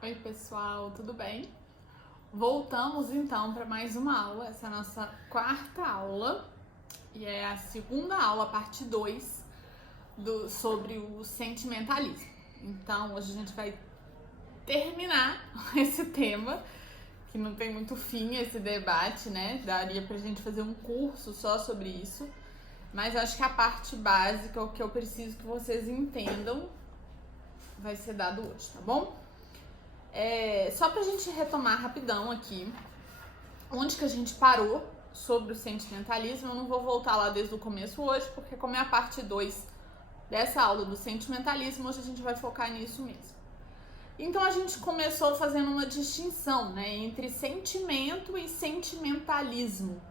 Oi, pessoal, tudo bem? Voltamos então para mais uma aula. Essa é a nossa quarta aula e é a segunda aula, parte 2 sobre o sentimentalismo. Então, hoje a gente vai terminar esse tema, que não tem muito fim esse debate, né? Daria pra gente fazer um curso só sobre isso, mas acho que a parte básica, o que eu preciso que vocês entendam, vai ser dado hoje, tá bom? Só pra gente retomar rapidão aqui, onde que a gente parou sobre o sentimentalismo. Eu não vou voltar lá desde o começo hoje, porque como é a parte 2 dessa aula do sentimentalismo, hoje a gente vai focar nisso mesmo. Então a gente começou fazendo uma distinção, né, entre sentimento e sentimentalismo.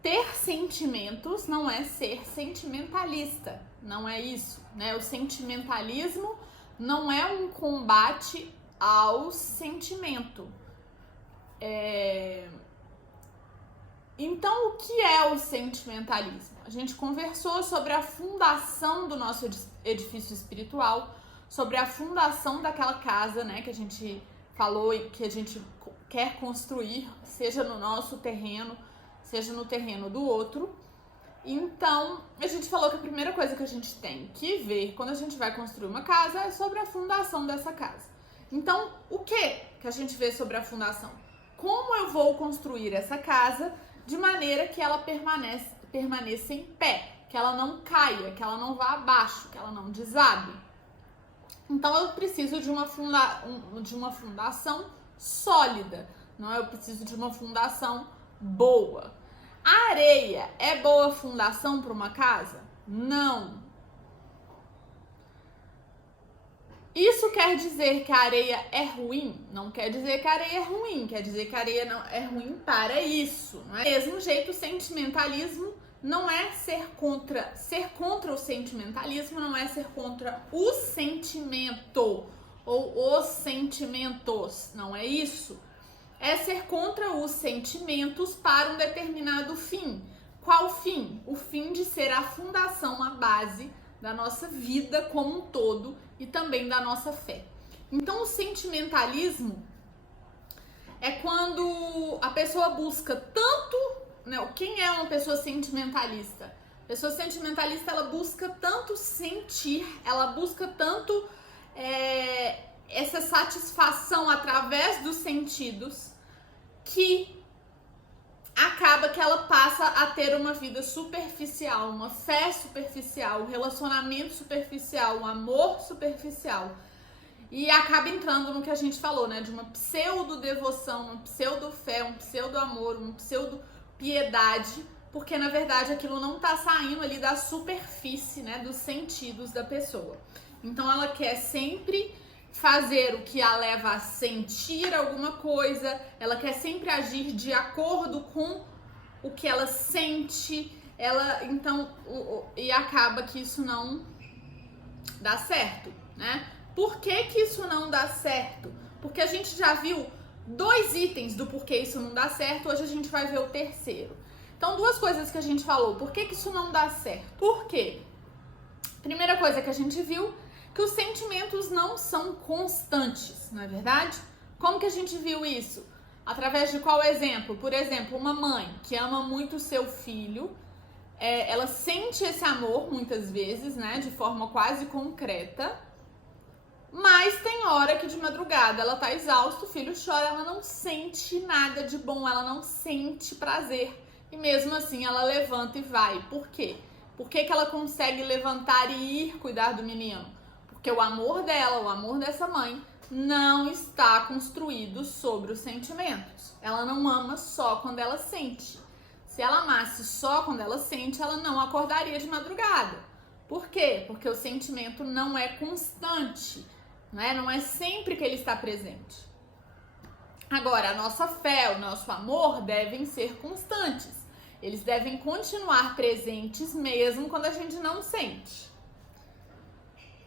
Ter sentimentos não é ser sentimentalista, não é isso, né? O sentimentalismo não é um combate ao sentimento. Então, o que é o sentimentalismo? A gente conversou sobre a fundação do nosso edifício espiritual, sobre a fundação daquela casa, né, que a gente falou e que a gente quer construir, seja no nosso terreno, seja no terreno do outro. Então, a gente falou que a primeira coisa que a gente tem que ver quando a gente vai construir uma casa é sobre a fundação dessa casa. Então, o que a gente vê sobre a fundação? Como eu vou construir essa casa de maneira que ela permaneça em pé, que ela não caia, que ela não vá abaixo, que ela não desabe. Então, eu preciso de uma fundação sólida, não é? Eu preciso de uma fundação boa. A areia é boa fundação para uma casa? Não. Isso quer dizer que a areia é ruim? Não quer dizer que a areia é ruim, quer dizer que a areia não é ruim para isso. Não é? Do mesmo jeito, o sentimentalismo não é ser contra o sentimentalismo, não é ser contra o sentimento ou os sentimentos, não é isso? É ser contra os sentimentos para um determinado fim. Qual fim? O fim de ser a fundação, a base da nossa vida como um todo e também da nossa fé. Então, o sentimentalismo é quando a pessoa busca tanto, né? Quem é uma pessoa sentimentalista? A pessoa sentimentalista, ela busca tanto sentir, ela busca tanto essa satisfação através dos sentidos, que acaba que ela passa a ter uma vida superficial, uma fé superficial, um relacionamento superficial, um amor superficial. E acaba entrando no que a gente falou, né? De uma pseudo-devoção, uma pseudo-fé, um pseudo-amor, uma pseudo-piedade, porque na verdade aquilo não tá saindo ali da superfície, né? Dos sentidos da pessoa. Então ela quer sempre fazer o que a leva a sentir alguma coisa, ela quer sempre agir de acordo com o que ela sente, e acaba que isso não dá certo, né? Por que isso não dá certo? Porque a gente já viu 2 itens do porquê isso não dá certo, hoje a gente vai ver o terceiro. Então, 2 coisas que a gente falou, por que isso não dá certo? Por quê? Primeira coisa que a gente viu, que os sentimentos não são constantes, não é verdade? Como que a gente viu isso? Através de qual exemplo? Por exemplo, uma mãe que ama muito o seu filho, ela sente esse amor muitas vezes, né, de forma quase concreta, mas tem hora que de madrugada ela tá exausta, o filho chora, ela não sente nada de bom, ela não sente prazer, e mesmo assim ela levanta e vai. Por quê? Por que ela consegue levantar e ir cuidar do menino? Porque o amor dela, o amor dessa mãe, não está construído sobre os sentimentos. Ela não ama só quando ela sente. Se ela amasse só quando ela sente, ela não acordaria de madrugada. Por quê? Porque o sentimento não é constante, né? Não é sempre que ele está presente. Agora, a nossa fé, o nosso amor devem ser constantes. Eles devem continuar presentes mesmo quando a gente não sente.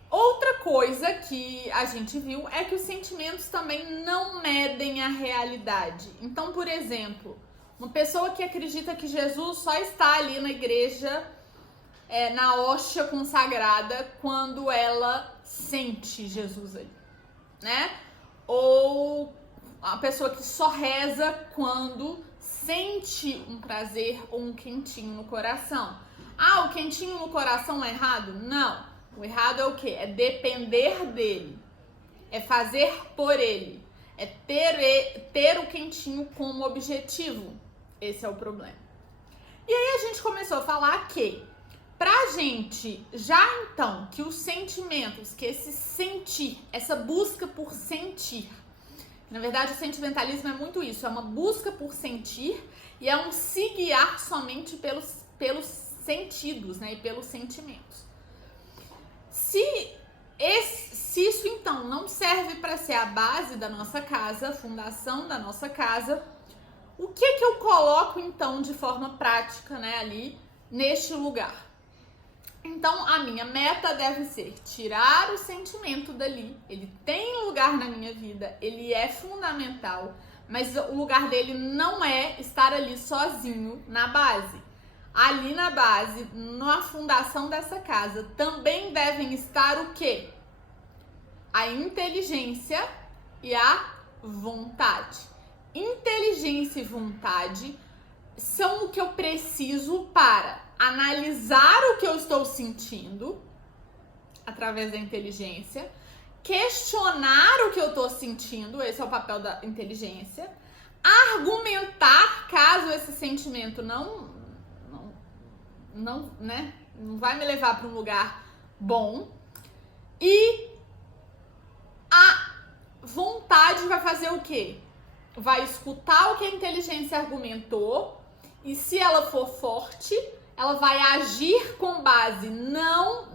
Outra coisa que a gente viu é que os sentimentos também não medem a realidade. Então, por exemplo, uma pessoa que acredita que Jesus só está ali na igreja, na hóstia consagrada, quando ela sente Jesus ali, né? ou a pessoa que só reza quando sente um prazer ou um quentinho no coração. Ah, o quentinho no coração é errado? Não. O errado é o quê? É depender dele. É fazer por ele. É ter o quentinho como objetivo. Esse é o problema. E aí a gente começou a falar que pra gente, já então, que os sentimentos, que esse sentir, essa busca por sentir, na verdade o sentimentalismo é muito isso, é uma busca por sentir e é um se guiar somente pelos sentidos, né, e pelos sentimentos. Se isso então não serve para ser a base da nossa casa, a fundação da nossa casa, o que eu coloco então de forma prática, né, ali neste lugar? Então, a minha meta deve ser tirar o sentimento dali. Ele tem lugar na minha vida, ele é fundamental, mas o lugar dele não é estar ali sozinho na base. Ali na base, na fundação dessa casa, também devem estar o quê? A inteligência e a vontade. Inteligência e vontade são o que eu preciso para analisar o que eu estou sentindo através da inteligência, questionar o que eu estou sentindo, esse é o papel da inteligência, argumentar caso esse sentimento não vai me levar para um lugar bom, e a vontade vai fazer o quê? Vai escutar o que a inteligência argumentou, e se ela for forte, ela vai agir com base não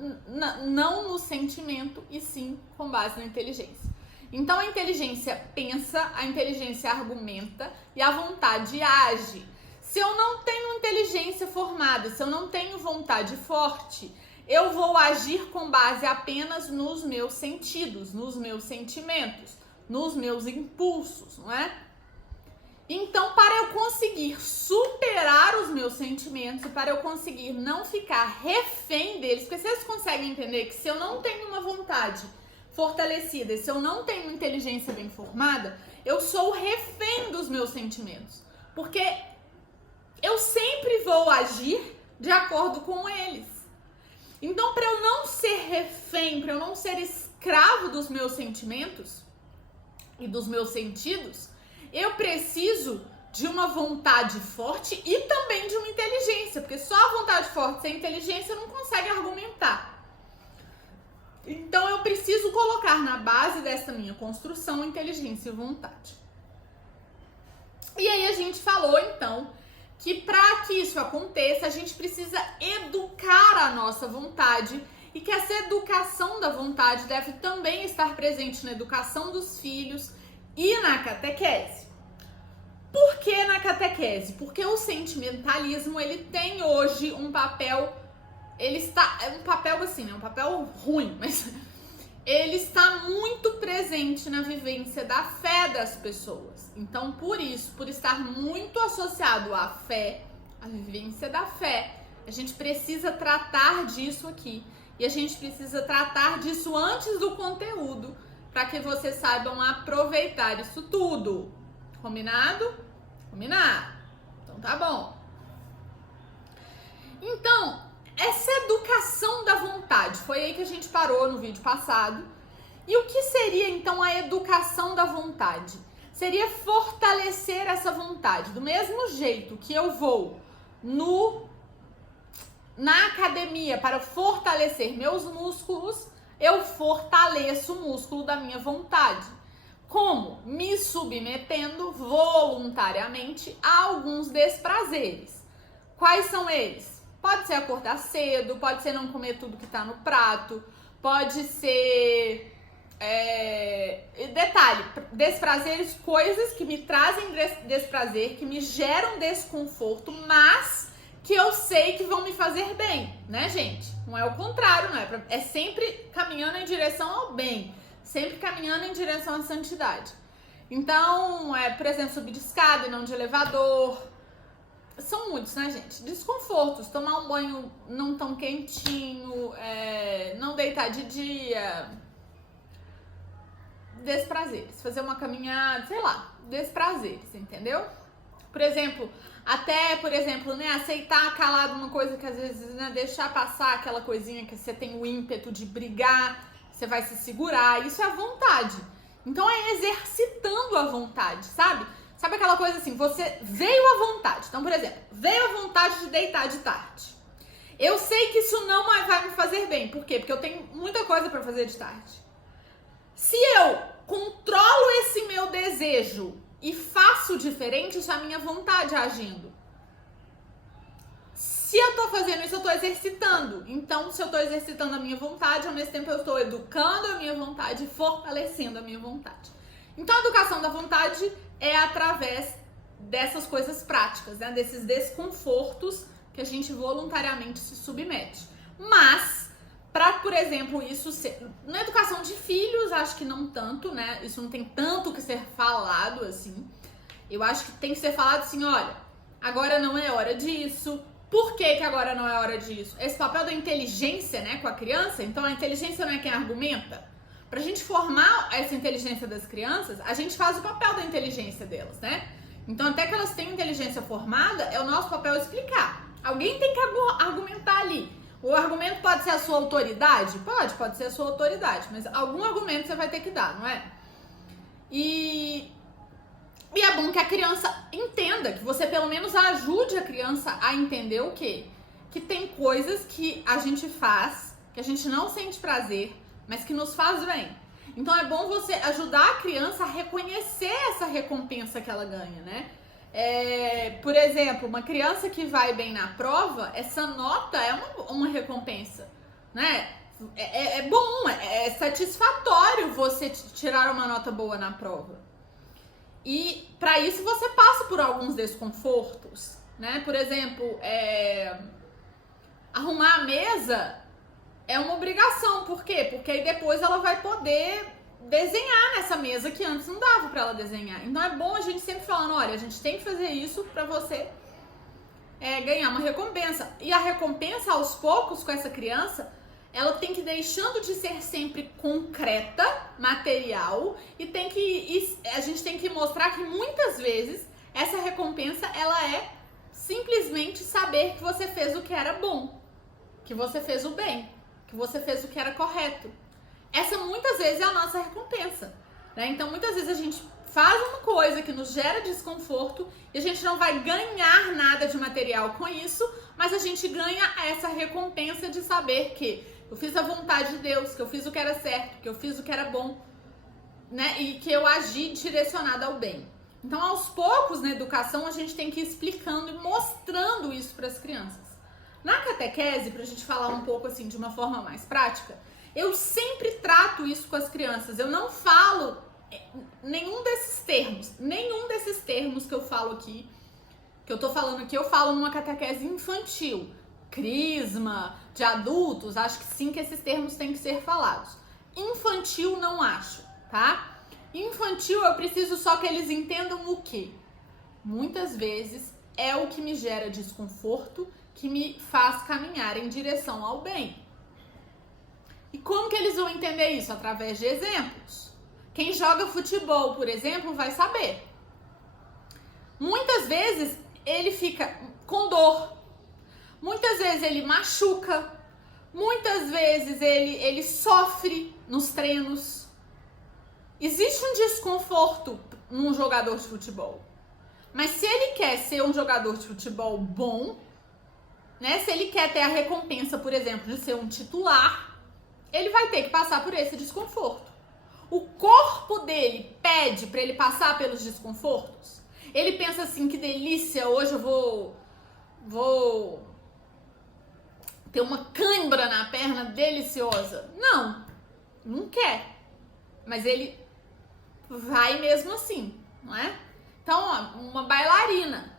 no sentimento, e sim com base na inteligência. Então a inteligência pensa, a inteligência argumenta e a vontade age. Se eu não tenho inteligência formada, se eu não tenho vontade forte, eu vou agir com base apenas nos meus sentidos, nos meus sentimentos, nos meus impulsos, não é? Então, para eu conseguir superar os meus sentimentos, para eu conseguir não ficar refém deles, porque vocês conseguem entender que se eu não tenho uma vontade fortalecida, se eu não tenho inteligência bem formada, eu sou refém dos meus sentimentos, porque eu sempre vou agir de acordo com eles. Então, para eu não ser refém, para eu não ser escravo dos meus sentimentos e dos meus sentidos, eu preciso de uma vontade forte e também de uma inteligência, porque só a vontade forte sem inteligência não consegue argumentar. Então eu preciso colocar na base dessa minha construção inteligência e vontade. E aí a gente falou então que para que isso aconteça, a gente precisa educar a nossa vontade e que essa educação da vontade deve também estar presente na educação dos filhos e na catequese. Por que na catequese? Porque o sentimentalismo, ele tem hoje um papel, um papel ruim, mas ele está muito presente na vivência da fé das pessoas. Então, por isso, por estar muito associado à fé, à vivência da fé, a gente precisa tratar disso aqui. E a gente precisa tratar disso antes do conteúdo, para que vocês saibam aproveitar isso tudo. Combinado? Combinado. Então tá bom. Então, essa educação da vontade, foi aí que a gente parou no vídeo passado. E o que seria então a educação da vontade? Seria fortalecer essa vontade. Do mesmo jeito que eu vou na academia para fortalecer meus músculos, eu fortaleço o músculo da minha vontade. Como? Me submetendo voluntariamente a alguns desprazeres. Quais são eles? Pode ser acordar cedo, pode ser não comer tudo que tá no prato, pode ser... Detalhe, desprazeres, coisas que me trazem desprazer, que me geram desconforto, mas que eu sei que vão me fazer bem, né, gente? Não é o contrário, não é? É sempre caminhando em direção ao bem, sempre caminhando em direção à santidade. Então, por exemplo, subir de escada e não de elevador. São muitos, né, gente? Desconfortos, tomar um banho não tão quentinho, não deitar de dia, desprazeres, fazer uma caminhada, sei lá, desprazeres, entendeu? Por exemplo, né, aceitar calado uma coisa que às vezes, né, deixar passar aquela coisinha que você tem o ímpeto de brigar, você vai se segurar, isso é a vontade. Então é exercitando a vontade, sabe? Sabe aquela coisa assim, você veio à vontade. Então, por exemplo, veio à vontade de deitar de tarde. Eu sei que isso não vai me fazer bem. Por quê? Porque eu tenho muita coisa pra fazer de tarde. Se eu controlo esse meu desejo e faço diferente, isso é a minha vontade agindo. Se eu tô fazendo isso, eu tô exercitando. Então, se eu tô exercitando a minha vontade, ao mesmo tempo eu estou educando a minha vontade e fortalecendo a minha vontade. Então, a educação da vontade é através dessas coisas práticas, né? Desses desconfortos que a gente voluntariamente se submete. Mas, para, por exemplo, isso ser... Na educação de filhos, acho que não tanto, né? Isso não tem tanto que ser falado, assim. Eu acho que tem que ser falado assim, olha, agora não é hora disso. Por que agora não é hora disso? Esse papel da inteligência, né, com a criança, então a inteligência não é quem argumenta. Pra gente formar essa inteligência das crianças, a gente faz o papel da inteligência delas, né? Então até que elas tenham inteligência formada, é o nosso papel explicar. Alguém tem que argumentar ali. O argumento pode ser a sua autoridade? Pode ser a sua autoridade, mas algum argumento você vai ter que dar, não é? E é bom que a criança entenda, que você pelo menos ajude a criança a entender o quê? Que tem coisas que a gente faz, que a gente não sente prazer, mas que nos faz bem. Então é bom você ajudar a criança a reconhecer essa recompensa que ela ganha, né? Por exemplo, uma criança que vai bem na prova, essa nota é uma recompensa, né? É bom, é satisfatório você tirar uma nota boa na prova. E para isso você passa por alguns desconfortos, né? Por exemplo, arrumar a mesa é uma obrigação. Por quê? Porque aí depois ela vai poder desenhar nessa mesa que antes não dava para ela desenhar. Então é bom a gente sempre falando, olha, a gente tem que fazer isso para você ganhar uma recompensa. E a recompensa, aos poucos, com essa criança, ela tem que ir deixando de ser sempre concreta, material, e a gente tem que mostrar que muitas vezes essa recompensa ela é simplesmente saber que você fez o que era bom, que você fez o bem, que você fez o que era correto. Essa muitas vezes é a nossa recompensa, né? Então muitas vezes a gente faz uma coisa que nos gera desconforto e a gente não vai ganhar nada de material com isso, mas a gente ganha essa recompensa de saber que eu fiz a vontade de Deus, que eu fiz o que era certo, que eu fiz o que era bom, né? E que eu agi direcionada ao bem. Então, aos poucos, na educação, a gente tem que ir explicando e mostrando isso para as crianças. Na catequese, para a gente falar um pouco assim de uma forma mais prática, eu sempre trato isso com as crianças. Eu não falo nenhum desses termos que eu falo aqui, que eu tô falando aqui, eu falo numa catequese infantil. Crisma, de adultos, acho que sim que esses termos têm que ser falados. Infantil não acho, tá? Infantil eu preciso só que eles entendam o quê? Muitas vezes é o que me gera desconforto, que me faz caminhar em direção ao bem. E como que eles vão entender isso? Através de exemplos. Quem joga futebol, por exemplo, vai saber. Muitas vezes ele fica com dor. Muitas vezes ele machuca, muitas vezes ele sofre nos treinos. Existe um desconforto num jogador de futebol. Mas se ele quer ser um jogador de futebol bom, né? Se ele quer ter a recompensa, por exemplo, de ser um titular, ele vai ter que passar por esse desconforto. O corpo dele pede para ele passar pelos desconfortos. Ele pensa assim, que delícia, hoje eu vou ter uma cãibra na perna deliciosa. Não quer. Mas ele vai mesmo assim, não é? Então, ó, uma bailarina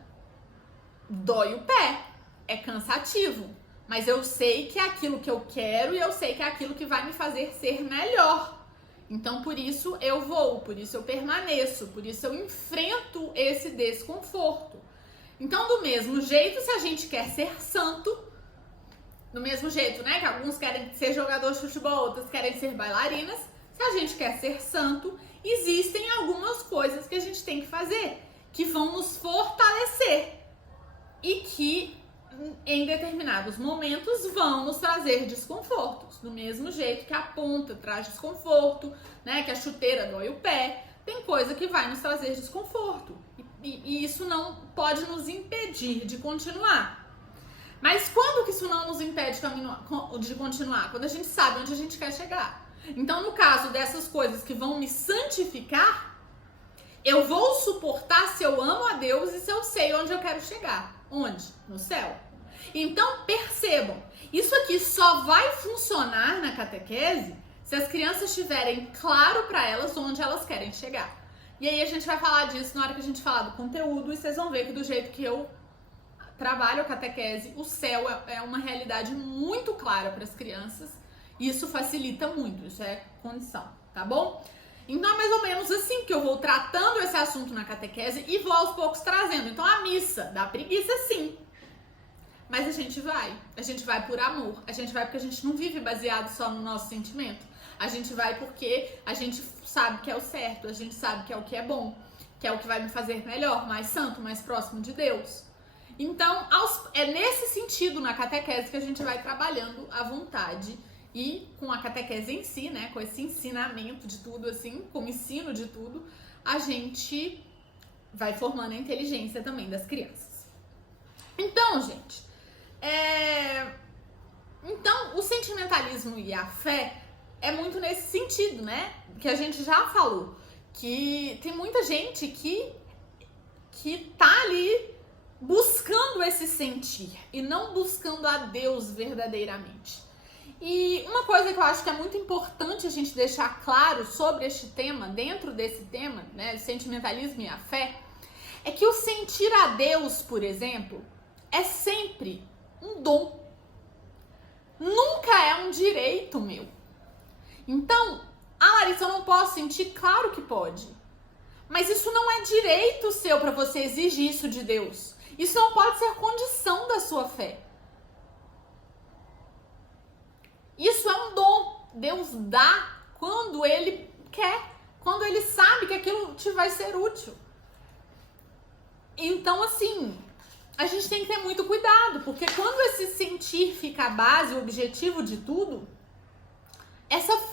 dói o pé, é cansativo, mas eu sei que é aquilo que eu quero e eu sei que é aquilo que vai me fazer ser melhor. Então, por isso eu vou, por isso eu permaneço, por isso eu enfrento esse desconforto. Então, do mesmo jeito, se a gente quer ser santo, do mesmo jeito, né, que alguns querem ser jogadores de futebol, outros querem ser bailarinas, se a gente quer ser santo, existem algumas coisas que a gente tem que fazer, que vão nos fortalecer e que em determinados momentos vão nos trazer desconfortos. Do mesmo jeito que a ponta traz desconforto, né? Que a chuteira dói o pé, tem coisa que vai nos trazer desconforto. E isso não pode nos impedir de continuar. Mas quando que isso não nos impede de continuar? Quando a gente sabe onde a gente quer chegar. Então, no caso dessas coisas que vão me santificar, eu vou suportar se eu amo a Deus e se eu sei onde eu quero chegar. Onde? No céu. Então, percebam, isso aqui só vai funcionar na catequese se as crianças tiverem claro para elas onde elas querem chegar. E aí a gente vai falar disso na hora que a gente falar do conteúdo e vocês vão ver que do jeito que eu trabalho a catequese, o céu é uma realidade muito clara para as crianças e isso facilita muito, isso é condição, tá bom? Então é mais ou menos assim que eu vou tratando esse assunto na catequese e vou aos poucos trazendo. Então a missa dá preguiça sim, mas a gente vai por amor, a gente vai porque a gente não vive baseado só no nosso sentimento, a gente vai porque a gente sabe que é o certo, a gente sabe que é o que é bom, que é o que vai me fazer melhor, mais santo, mais próximo de Deus. Então, é nesse sentido na catequese que a gente vai trabalhando a vontade e com a catequese em si, né, com esse ensinamento de tudo assim, com o ensino de tudo, a gente vai formando a inteligência também das crianças. Então, gente, então o sentimentalismo e a fé é muito nesse sentido, né, que a gente já falou, que tem muita gente que tá ali buscando esse sentir e não buscando a Deus verdadeiramente. E uma coisa que eu acho que é muito importante a gente deixar claro sobre este tema, dentro desse tema, né, sentimentalismo e a fé, é que o sentir a Deus, por exemplo, é sempre um dom. Nunca é um direito meu. Então, Larissa, eu não posso sentir? Claro que pode. Mas isso não é direito seu para você exigir isso de Deus. Isso não pode ser condição da sua fé. Isso é um dom. Deus dá quando Ele quer, quando Ele sabe que aquilo te vai ser útil. Então, assim, a gente tem que ter muito cuidado, porque quando esse sentir fica a base, o objetivo de tudo,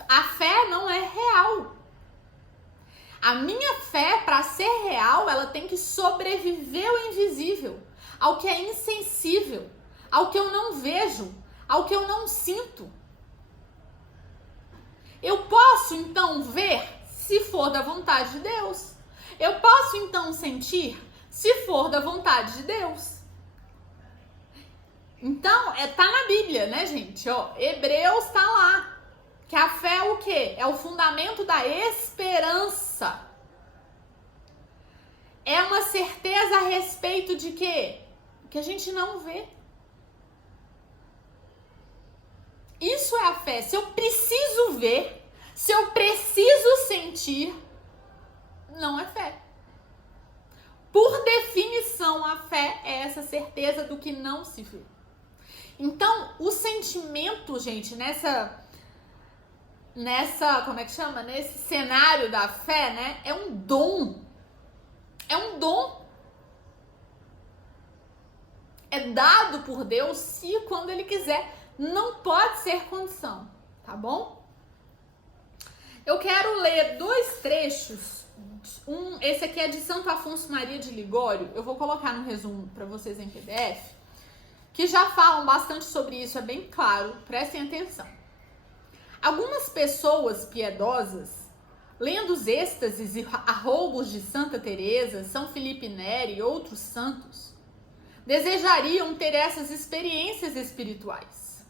a fé não é real. A minha fé, para ser real, ela tem que sobreviver ao invisível, ao que é insensível, ao que eu não vejo, ao que eu não sinto. Eu posso, então, ver se for da vontade de Deus. Eu posso, então, sentir se for da vontade de Deus. Então, tá na Bíblia, né, gente? Ó, Hebreus tá lá. Que a fé é o quê? É o fundamento da esperança. É uma certeza a respeito de quê? Que a gente não vê. Isso é a fé. Se eu preciso ver, se eu preciso sentir, não é fé. Por definição, a fé é essa certeza do que não se vê. Então, o sentimento, gente, como é que chama? Nesse cenário da fé, né? É um dom. É um dom. É dado por Deus se e quando Ele quiser. Não pode ser condição, tá bom? Eu quero ler 2 trechos. Esse aqui é de Santo Afonso Maria de Ligório. Eu vou colocar no resumo para vocês em PDF. Que já falam bastante sobre isso, é bem claro. Prestem atenção. Algumas pessoas piedosas, lendo os êxtases e arroubos de Santa Teresa, São Felipe Neri e outros santos, desejariam ter essas experiências espirituais.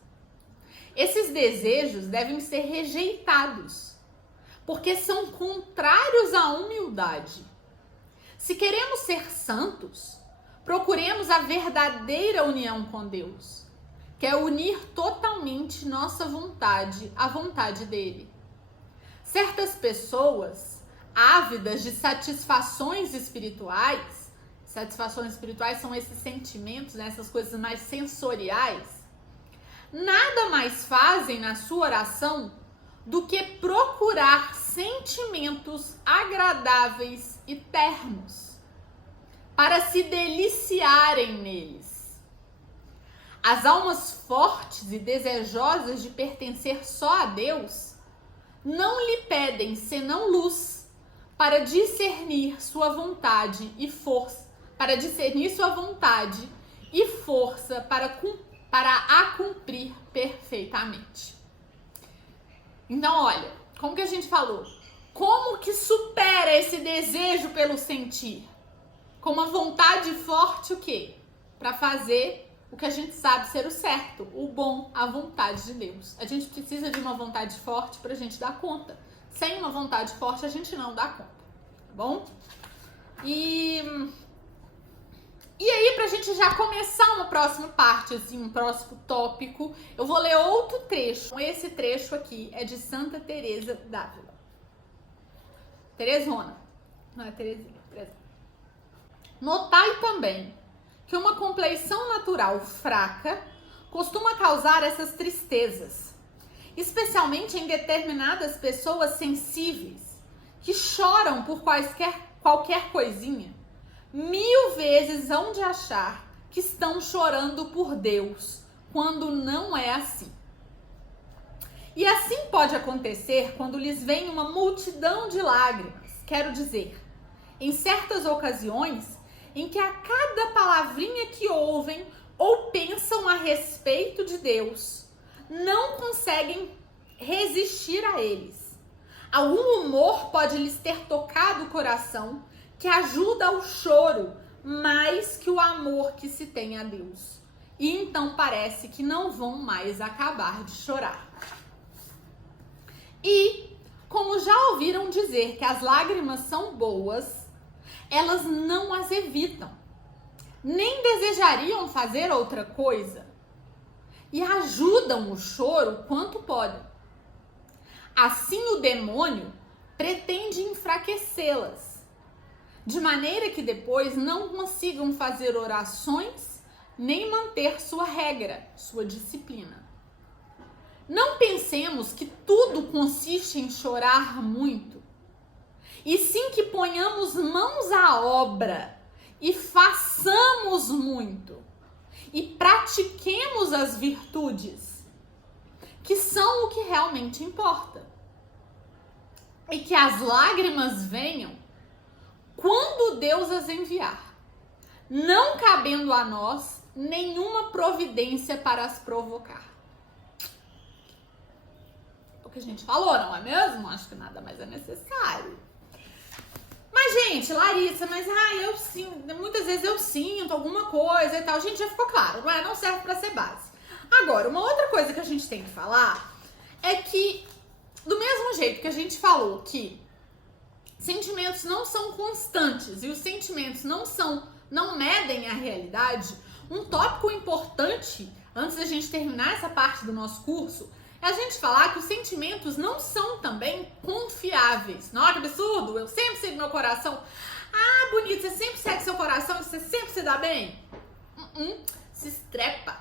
Esses desejos devem ser rejeitados, porque são contrários à humildade. Se queremos ser santos, procuremos a verdadeira união com Deus, que é unir totalmente nossa vontade à vontade dele. Certas pessoas, ávidas de satisfações espirituais são esses sentimentos, né, essas coisas mais sensoriais, nada mais fazem na sua oração do que procurar sentimentos agradáveis e ternos, para se deliciarem neles. As almas fortes e desejosas de pertencer só a Deus não lhe pedem senão luz para discernir sua vontade e força, para a cumprir perfeitamente. Então, olha, como que a gente falou? Como que supera esse desejo pelo sentir? Com uma vontade forte, o quê? Para fazer o que a gente sabe ser o certo, o bom, a vontade de Deus. A gente precisa de uma vontade forte para a gente dar conta. Sem uma vontade forte, a gente não dá conta, tá bom? E aí, pra gente já começar uma próxima parte, assim, um próximo tópico, eu vou ler outro trecho. Esse trecho aqui é de Santa Teresa d'Ávila. Teresona, não é Teresinha, Teresa. Notai também que uma compleição natural fraca costuma causar essas tristezas, especialmente em determinadas pessoas sensíveis, que choram por qualquer coisinha. 1000 vezes hão de achar que estão chorando por Deus, quando não é assim. E assim pode acontecer quando lhes vem uma multidão de lágrimas, quero dizer, em certas ocasiões em que a cada palavrinha que ouvem ou pensam a respeito de Deus, não conseguem resistir a eles. Algum humor pode lhes ter tocado o coração, que ajuda ao choro mais que o amor que se tem a Deus. E então parece que não vão mais acabar de chorar. E, como já ouviram dizer que as lágrimas são boas, elas não as evitam, nem desejariam fazer outra coisa, e ajudam o choro quanto podem. Assim o demônio pretende enfraquecê-las, de maneira que depois não consigam fazer orações nem manter sua regra, sua disciplina. Não pensemos que tudo consiste em chorar muito, e sim que ponhamos mãos à obra e façamos muito, e pratiquemos as virtudes, que são o que realmente importa, e que as lágrimas venham quando Deus as enviar, não cabendo a nós nenhuma providência para as provocar. O que a gente falou, não é mesmo? Acho que nada mais é necessário. Mas, gente, Larissa, eu sinto, muitas vezes eu sinto alguma coisa e tal. Gente, já ficou claro, não é? Não serve para ser base. Agora, uma outra coisa que a gente tem que falar é que, do mesmo jeito que a gente falou que sentimentos não são constantes e os sentimentos não medem a realidade, um tópico importante, antes da gente terminar essa parte do nosso curso, é a gente falar que os sentimentos não são também confiáveis. Não, que absurdo, eu sempre sigo meu coração. Ah, bonito, você sempre segue seu coração e você sempre se dá bem? Se estrepa.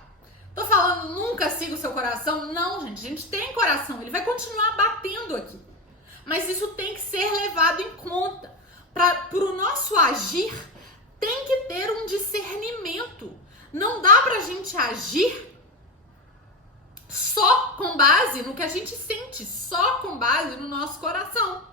Tô falando nunca siga o seu coração? Não, gente, a gente tem coração, ele vai continuar batendo aqui. Mas isso tem que ser levado em conta. Para o nosso agir, tem que ter um discernimento. Não dá pra gente agir só com base no que a gente sente, só com base no nosso coração.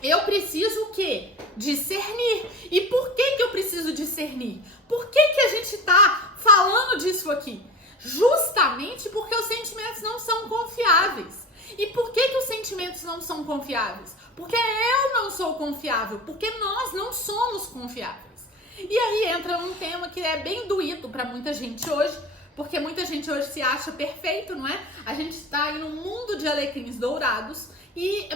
Eu preciso o quê? Discernir. E por que eu preciso discernir? Por que a gente tá falando disso aqui? Justamente porque os sentimentos não são confiáveis. E por que os sentimentos não são confiáveis? Porque eu não sou confiável, porque nós não somos confiáveis. E aí entra um tema que é bem doído para muita gente hoje, porque muita gente hoje se acha perfeito, não é? A gente está aí num mundo de alecrins dourados e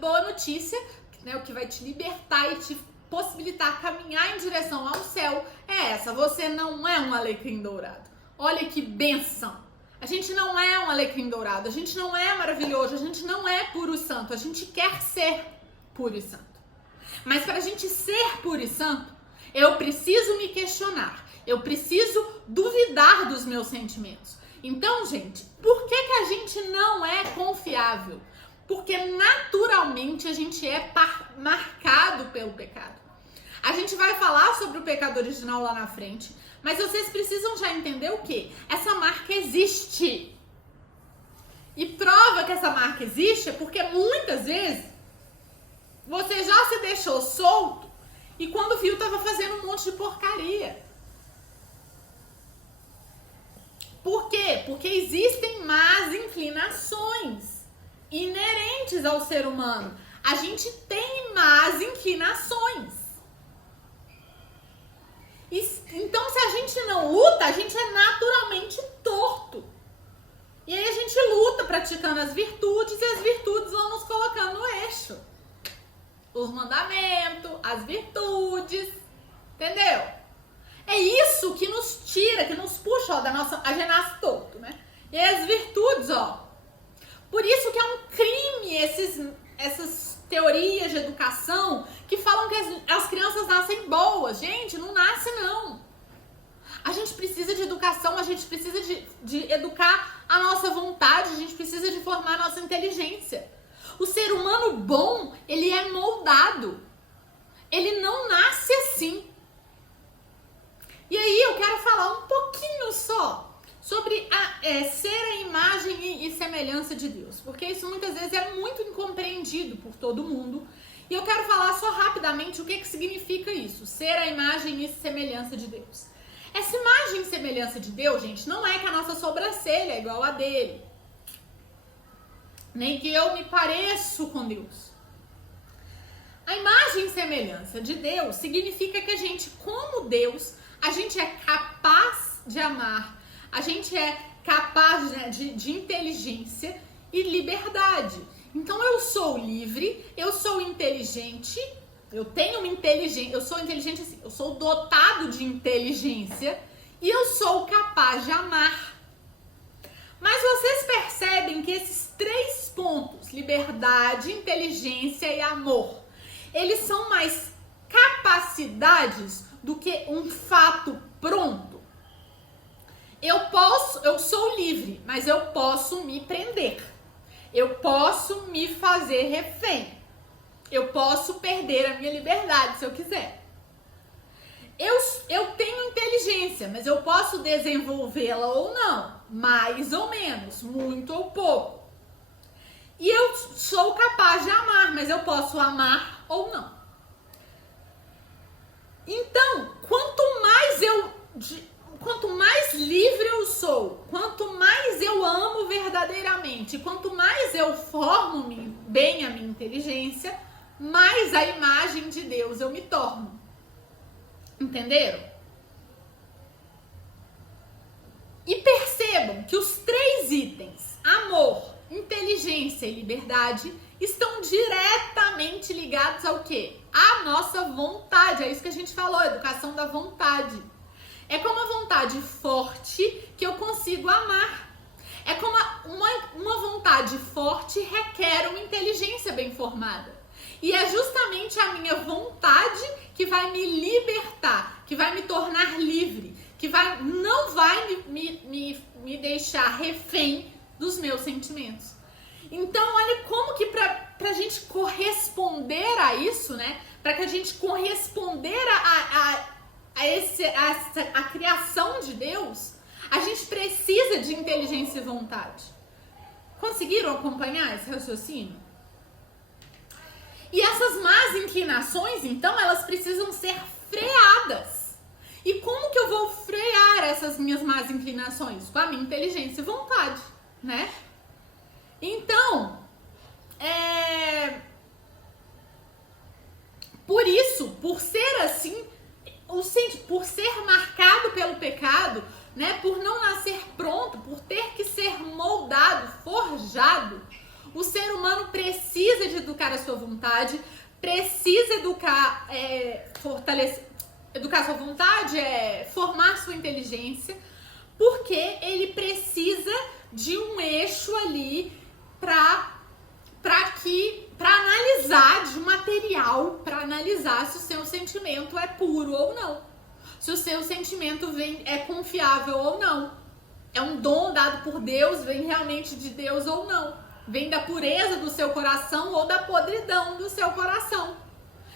boa notícia, né, o que vai te libertar e te possibilitar caminhar em direção ao céu é essa: você não é um alecrim dourado. Olha que bênção! A gente não é um alecrim dourado, a gente não é maravilhoso, a gente não é puro e santo, a gente quer ser puro e santo. Mas para a gente ser puro e santo, eu preciso me questionar, eu preciso duvidar dos meus sentimentos. Então, gente, por que a gente não é confiável? Porque naturalmente a gente é marcado pelo pecado. A gente vai falar sobre o pecado original lá na frente, mas vocês precisam já entender o quê? Essa marca existe. E prova que essa marca existe é porque muitas vezes você já se deixou solto e quando viu tava fazendo um monte de porcaria. Por quê? Porque existem más inclinações inerentes ao ser humano. A gente tem más inclinações. Então, se a gente não luta, a gente é naturalmente torto. E aí a gente luta praticando as virtudes e as virtudes vão nos colocando no eixo. Os mandamentos, as virtudes, entendeu? É isso que nos tira, que nos puxa, ó, da nossa... A gente nasce torto, né? E as virtudes, ó. Por isso que é um crime essas teorias de educação que falam que as crianças nascem boas. Gente, não nasce não. A gente precisa de educação, a gente precisa de educar a nossa vontade, a gente precisa de formar a nossa inteligência. O ser humano bom, ele é moldado. Ele não nasce assim. E aí eu quero falar um pouquinho só sobre ser a imagem e semelhança de Deus. Porque isso muitas vezes é muito incompreendido por todo mundo. E eu quero falar só rapidamente o que significa isso. Ser a imagem e semelhança de Deus. Essa imagem e semelhança de Deus, gente, não é que a nossa sobrancelha é igual a dele. Nem que eu me pareço com Deus. A imagem e semelhança de Deus significa que a gente, como Deus, a gente é capaz de amar, a gente é capaz, né, de inteligência e liberdade. Então eu sou livre, eu sou inteligente, eu tenho uma inteligência, eu sou inteligente assim, eu sou dotado de inteligência e eu sou capaz de amar. Mas vocês percebem que esses 3 pontos, liberdade, inteligência e amor, eles são mais capacidades do que um fato pronto. Eu sou livre, mas eu posso me prender. Eu posso me fazer refém. Eu posso perder a minha liberdade se eu quiser. Eu tenho inteligência, mas eu posso desenvolvê-la ou não, mais ou menos, muito ou pouco. E eu sou capaz de amar, mas eu posso amar ou não. Então, quanto mais livre eu sou, quanto mais eu amo verdadeiramente, quanto mais eu formo bem a minha inteligência, mais a imagem de Deus eu me torno. Entenderam? E percebam que os 3 itens, amor, inteligência e liberdade, estão diretamente ligados ao quê? À nossa vontade. É isso que a gente falou, educação da vontade. É com uma vontade forte que eu consigo amar. É como uma vontade forte requer uma inteligência bem formada. E é justamente a minha vontade que vai me libertar, que vai me tornar livre, que não vai me deixar refém dos meus sentimentos. Então, olha como que pra gente corresponder a isso, né? Pra que a gente corresponder a criação de Deus, a gente precisa de inteligência e vontade. Conseguiram acompanhar esse raciocínio? E essas más inclinações, então, elas precisam ser freadas. E como que eu vou frear essas minhas más inclinações? Com a minha inteligência e vontade, né? Então, por isso, por ser assim, por ser marcado pelo pecado, né, por não nascer pronto, por ter que ser moldado, forjado, o ser humano precisa de educar a sua vontade, precisa educar sua vontade, formar sua inteligência, porque ele precisa de um eixo ali para analisar, de um material para analisar se o seu sentimento é puro ou não, se o seu sentimento é confiável ou não, é um dom dado por Deus, vem realmente de Deus ou não. vem da pureza do seu coração ou da podridão do seu coração.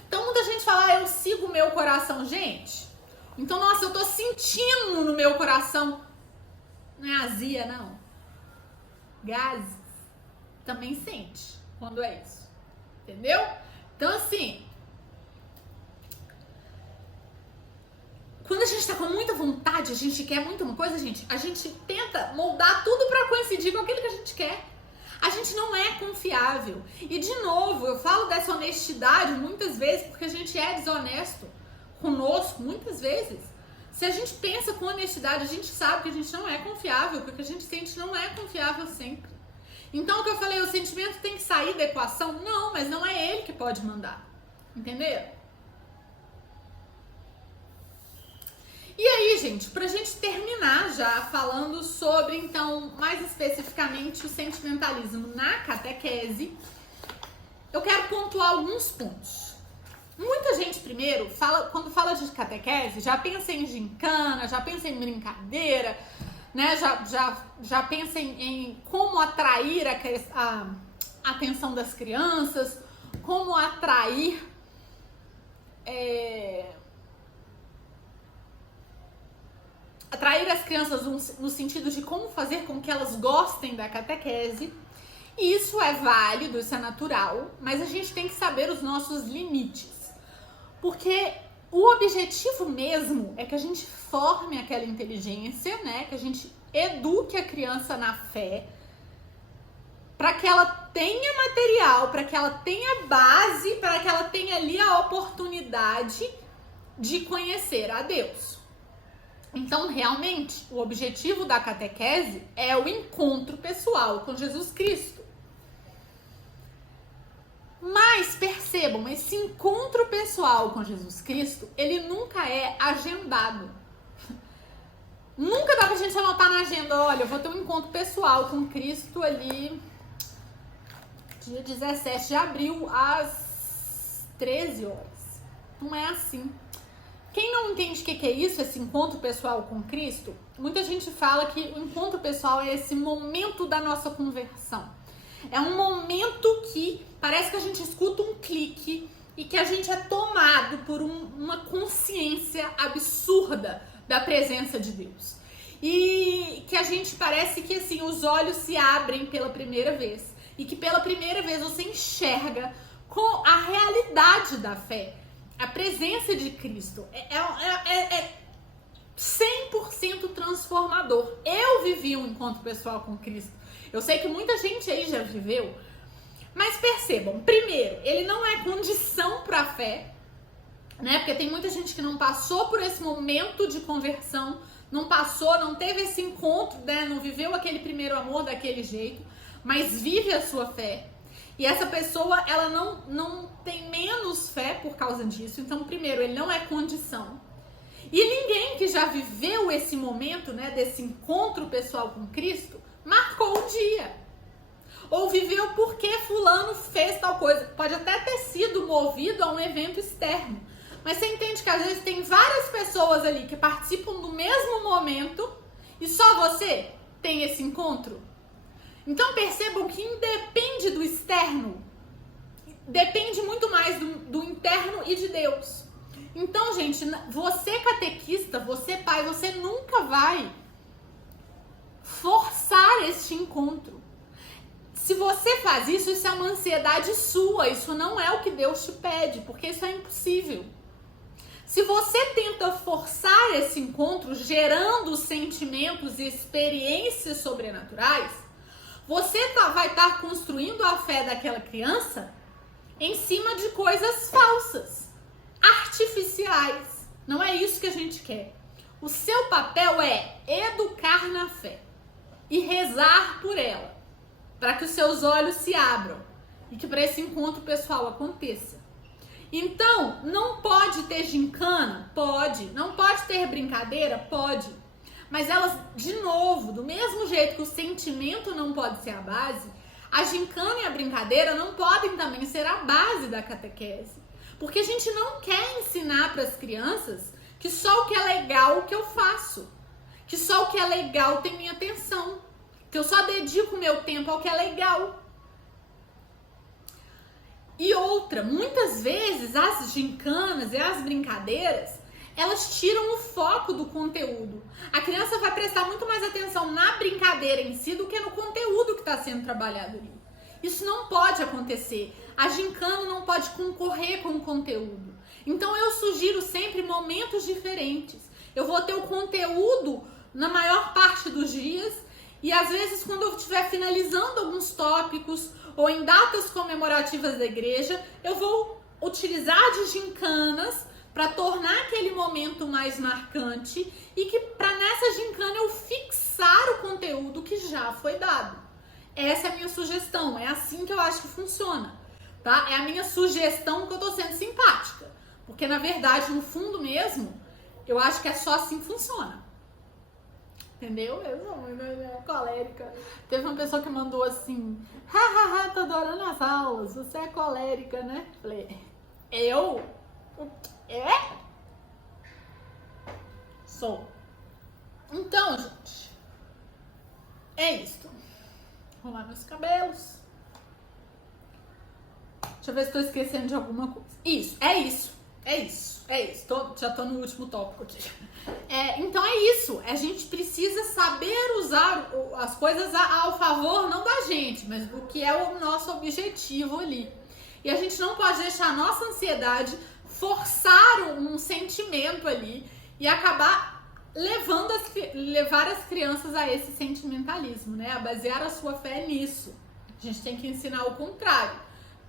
Então muita gente fala, eu sigo o meu coração. Gente, então, nossa, eu tô sentindo no meu coração. Não é azia, não. Gases. Também sente quando é isso. Entendeu? Então, assim, quando a gente tá com muita vontade, a gente quer muito uma coisa, a gente tenta moldar tudo pra coincidir com aquilo que a gente quer. A gente não é confiável. E, de novo, eu falo dessa honestidade muitas vezes porque a gente é desonesto conosco, muitas vezes. Se a gente pensa com honestidade, a gente sabe que a gente não é confiável, porque a gente sente não é confiável sempre. Então, o que eu falei, o sentimento tem que sair da equação? Não, mas não é ele que pode mandar. Entenderam? E aí, gente, pra gente terminar já falando sobre, então, mais especificamente o sentimentalismo na catequese, eu quero pontuar alguns pontos. Muita gente, primeiro, quando fala de catequese, já pensa em gincana, já pensa em brincadeira, né? Já pensa em como atrair a atenção das crianças, como atrair as crianças no sentido de como fazer com que elas gostem da catequese. E isso é válido, isso é natural, mas a gente tem que saber os nossos limites. Porque o objetivo mesmo é que a gente forme aquela inteligência, né? Que a gente eduque a criança na fé, para que ela tenha material, para que ela tenha base, para que ela tenha ali a oportunidade de conhecer a Deus. Então, realmente, o objetivo da catequese é o encontro pessoal com Jesus Cristo. Mas percebam, esse encontro pessoal com Jesus Cristo, ele nunca é agendado. Nunca dá pra gente anotar na agenda, olha, eu vou ter um encontro pessoal com Cristo ali dia 17 de abril às 13 horas. Não é assim. Quem não entende o que é isso, esse encontro pessoal com Cristo, muita gente fala que o encontro pessoal é esse momento da nossa conversão. É um momento que parece que a gente escuta um clique e que a gente é tomado por uma consciência absurda da presença de Deus. E que a gente parece que assim, os olhos se abrem pela primeira vez. E que pela primeira vez você enxerga com a realidade da fé. A presença de Cristo é 100% transformador. Eu vivi um encontro pessoal com Cristo. Eu sei que muita gente aí já viveu. Mas percebam, primeiro, ele não é condição para a fé, né? Porque tem muita gente que não passou por esse momento de conversão, não teve esse encontro, né? Não viveu aquele primeiro amor daquele jeito, mas vive a sua fé. E essa pessoa, ela não tem menos fé por causa disso. Então, primeiro, ele não é condição. E ninguém que já viveu esse momento, né, desse encontro pessoal com Cristo, marcou um dia. Ou viveu porque fulano fez tal coisa. Pode até ter sido movido a um evento externo. Mas você entende que às vezes tem várias pessoas ali que participam do mesmo momento e só você tem esse encontro? Então percebam que independe do externo, depende muito mais do interno e de Deus. Então, gente, você catequista, você pai, você nunca vai forçar este encontro. Se você faz isso, isso é uma ansiedade sua, isso não é o que Deus te pede, porque isso é impossível. Se você tenta forçar esse encontro, gerando sentimentos e experiências sobrenaturais, você vai estar construindo a fé daquela criança em cima de coisas falsas, artificiais. Não é isso que a gente quer. O seu papel é educar na fé e rezar por ela, para que os seus olhos se abram e que para esse encontro pessoal aconteça. Então, não pode ter gincana? Pode. Não pode ter brincadeira? Pode. Mas elas, de novo, do mesmo jeito que o sentimento não pode ser a base, a gincana e a brincadeira não podem também ser a base da catequese. Porque a gente não quer ensinar para as crianças que só o que é legal que eu faço, que só o que é legal tem minha atenção, que eu só dedico meu tempo ao que é legal. E outra, muitas vezes as gincanas e as brincadeiras, elas tiram o foco do conteúdo. A criança vai prestar muito mais atenção na brincadeira em si do que no conteúdo que está sendo trabalhado ali. Isso não pode acontecer. A gincana não pode concorrer com o conteúdo. Então eu sugiro sempre momentos diferentes. Eu vou ter o conteúdo na maior parte dos dias e às vezes quando eu estiver finalizando alguns tópicos ou em datas comemorativas da igreja, eu vou utilizar de gincanas para tornar aquele momento mais marcante e que para nessa gincana eu fixar o conteúdo que já foi dado. Essa é a minha sugestão, é assim que eu acho que funciona, tá? É a minha sugestão que eu tô sendo simpática, porque na verdade, no fundo mesmo, eu acho que é só assim que funciona. Entendeu? Eu sou muito colérica. Teve uma pessoa que mandou assim, hahaha, tô adorando as aulas, você é colérica, né? Falei, eu? É? Sou. Então, gente, é isso. Arrumar meus cabelos. Deixa eu ver se estou esquecendo de alguma coisa. É isso. Já tô no último tópico aqui. Então é isso. A gente precisa saber usar as coisas ao favor, não da gente, mas do que é o nosso objetivo ali. E a gente não pode deixar a nossa ansiedade forçar um sentimento ali e acabar levar as crianças a esse sentimentalismo, né? A basear a sua fé nisso. A gente tem que ensinar o contrário,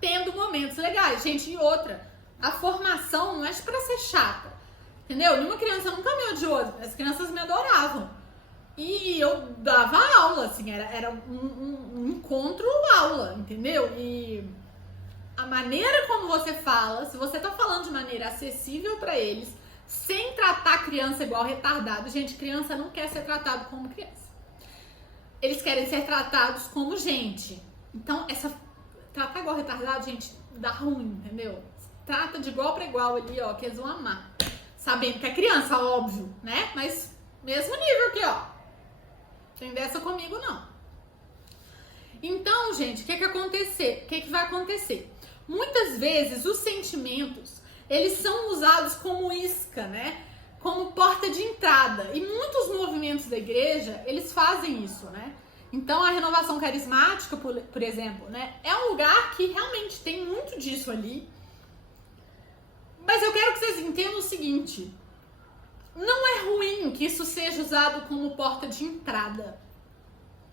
tendo momentos legais. Gente, e outra, a formação não é pra ser chata, entendeu? Nenhuma criança nunca me odiou, as crianças me adoravam. E eu dava aula, assim, era um encontro-aula, entendeu? E a maneira como você fala, se você tá falando de maneira acessível pra eles, sem tratar a criança igual retardado. Gente, criança não quer ser tratado como criança. Eles querem ser tratados como gente. Então, tratar igual retardado, gente, dá ruim, entendeu? Trata de igual para igual ali, ó, que eles vão amar. Sabendo que é criança, óbvio, né? Mas mesmo nível aqui, ó. Tem dessa comigo, não. Então, gente, o que vai acontecer? Muitas vezes os sentimentos eles são usados como isca, né? Como porta de entrada. E muitos movimentos da igreja, eles fazem isso, né? Então, a renovação carismática, por exemplo, né? É um lugar que realmente tem muito disso ali. Mas eu quero que vocês entendam o seguinte. Não é ruim que isso seja usado como porta de entrada.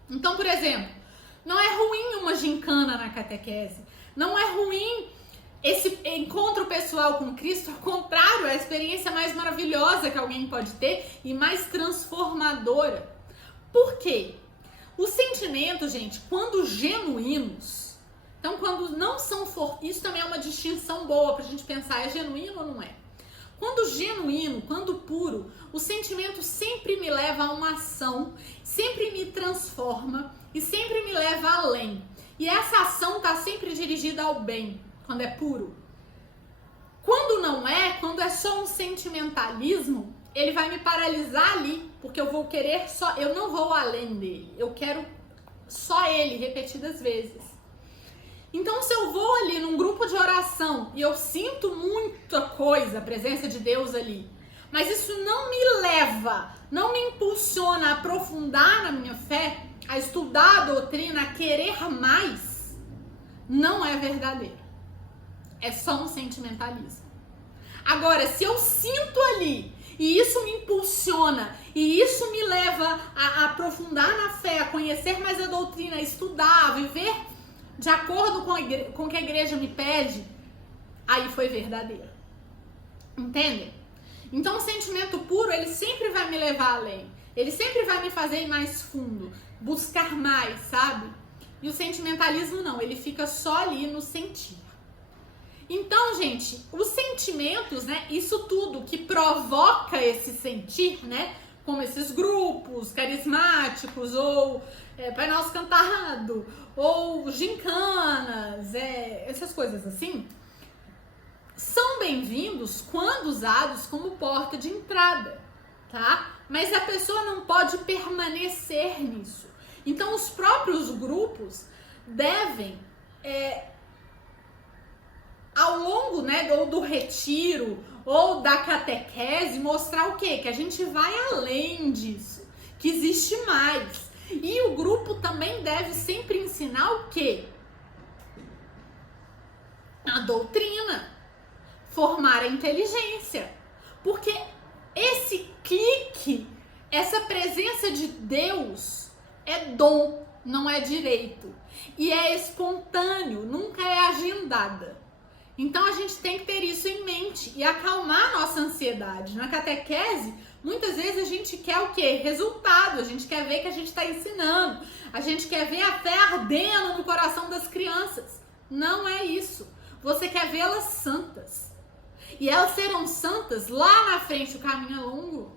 Então, por exemplo, não é ruim uma gincana na catequese. Não é ruim esse encontro pessoal com Cristo, ao contrário, é a experiência mais maravilhosa que alguém pode ter e mais transformadora. Por quê? Os sentimentos, gente, quando genuínos, então quando não são isso também é uma distinção boa pra gente pensar, é genuíno ou não é? Quando genuíno, quando puro, o sentimento sempre me leva a uma ação, sempre me transforma e sempre me leva além. E essa ação tá sempre dirigida ao bem. Quando é puro. Quando não é, quando é só um sentimentalismo, ele vai me paralisar ali, porque eu vou querer eu não vou além dele, eu quero só ele repetidas vezes. Então, se eu vou ali num grupo de oração e eu sinto muita coisa, a presença de Deus ali, mas isso não me leva, não me impulsiona a aprofundar na minha fé, a estudar a doutrina, a querer mais, não é verdadeiro. É só um sentimentalismo. Agora, se eu sinto ali e isso me impulsiona e isso me leva a aprofundar na fé, a conhecer mais a doutrina, a estudar, a viver de acordo com o que a igreja me pede, aí foi verdadeiro. Entende? Então, o sentimento puro, ele sempre vai me levar além. Ele sempre vai me fazer ir mais fundo, buscar mais, sabe? E o sentimentalismo não, ele fica só ali no sentir. Então, gente, os sentimentos, né, isso tudo que provoca esse sentir, né, como esses grupos carismáticos, ou Pai Nosso Cantado, ou gincanas, essas coisas assim, são bem-vindos quando usados como porta de entrada, tá? Mas a pessoa não pode permanecer nisso. Então, os próprios grupos devem ao longo, né, ou do retiro ou da catequese, mostrar o quê? Que a gente vai além disso, que existe mais. E o grupo também deve sempre ensinar o quê? A doutrina, formar a inteligência. Porque esse clique, essa presença de Deus é dom, não é direito. E é espontâneo, nunca é agendada. Então a gente tem que ter isso em mente e acalmar a nossa ansiedade. Na catequese, muitas vezes a gente quer o quê? Resultado, a gente quer ver que a gente está ensinando, a gente quer ver a fé ardendo no coração das crianças. Não é isso. Você quer vê-las santas. E elas serão santas lá na frente, o caminho é longo.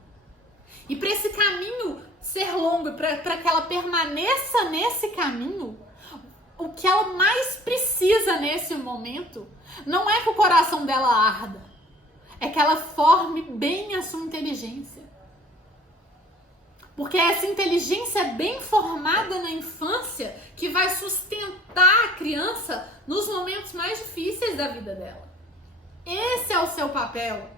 E para esse caminho ser longo, para que ela permaneça nesse caminho, o que ela mais precisa nesse momento não é que o coração dela arda, é que ela forme bem a sua inteligência. Porque essa inteligência bem formada na infância que vai sustentar a criança nos momentos mais difíceis da vida dela. Esse é o seu papel.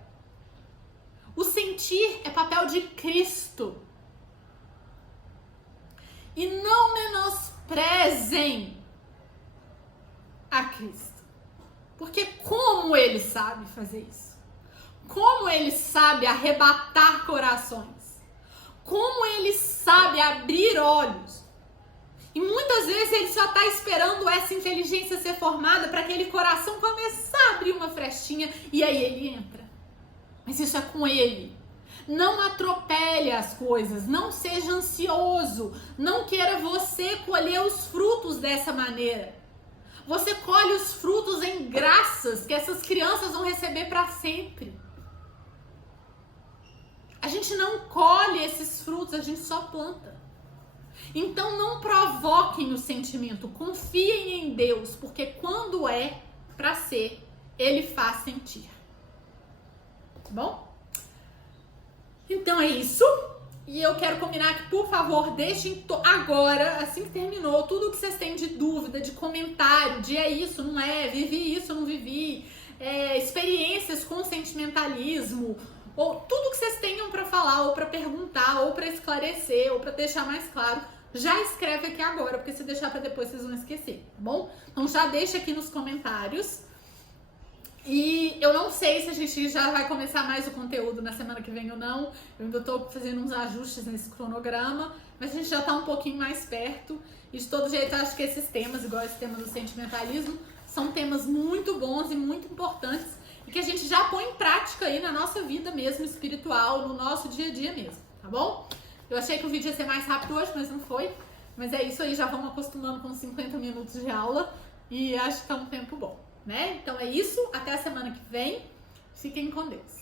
O sentir é papel de Cristo. E não menosprezem a Cristo. Porque como ele sabe fazer isso? Como ele sabe arrebatar corações? Como ele sabe abrir olhos? E muitas vezes ele só está esperando essa inteligência ser formada para aquele coração começar a abrir uma frestinha e aí ele entra. Mas isso é com ele. Não atropele as coisas, não seja ansioso, não queira você colher os frutos dessa maneira. Você colhe os frutos em graças que essas crianças vão receber para sempre. A gente não colhe esses frutos, a gente só planta. Então não provoquem o sentimento, confiem em Deus, porque quando é para ser, Ele faz sentir. Tá bom? Então é isso. E eu quero combinar que, por favor, deixem agora, assim que terminou, tudo que vocês têm de dúvida, de comentário, de é isso, não é, vivi isso, não vivi, experiências com sentimentalismo, ou tudo que vocês tenham para falar, ou para perguntar, ou para esclarecer, ou para deixar mais claro, já escreve aqui agora, porque se deixar para depois vocês vão esquecer, tá bom? Então já deixa aqui nos comentários. E eu não sei se a gente já vai começar mais o conteúdo na semana que vem ou não. Eu ainda tô fazendo uns ajustes nesse cronograma, mas a gente já tá um pouquinho mais perto. E de todo jeito, eu acho que esses temas, igual esse tema do sentimentalismo, são temas muito bons e muito importantes e que a gente já põe em prática aí na nossa vida mesmo espiritual, no nosso dia a dia mesmo, tá bom? Eu achei que o vídeo ia ser mais rápido hoje, mas não foi. Mas é isso aí, já vamos acostumando com 50 minutos de aula e acho que é um tempo bom, né? Então é isso, até a semana que vem. Fiquem com Deus.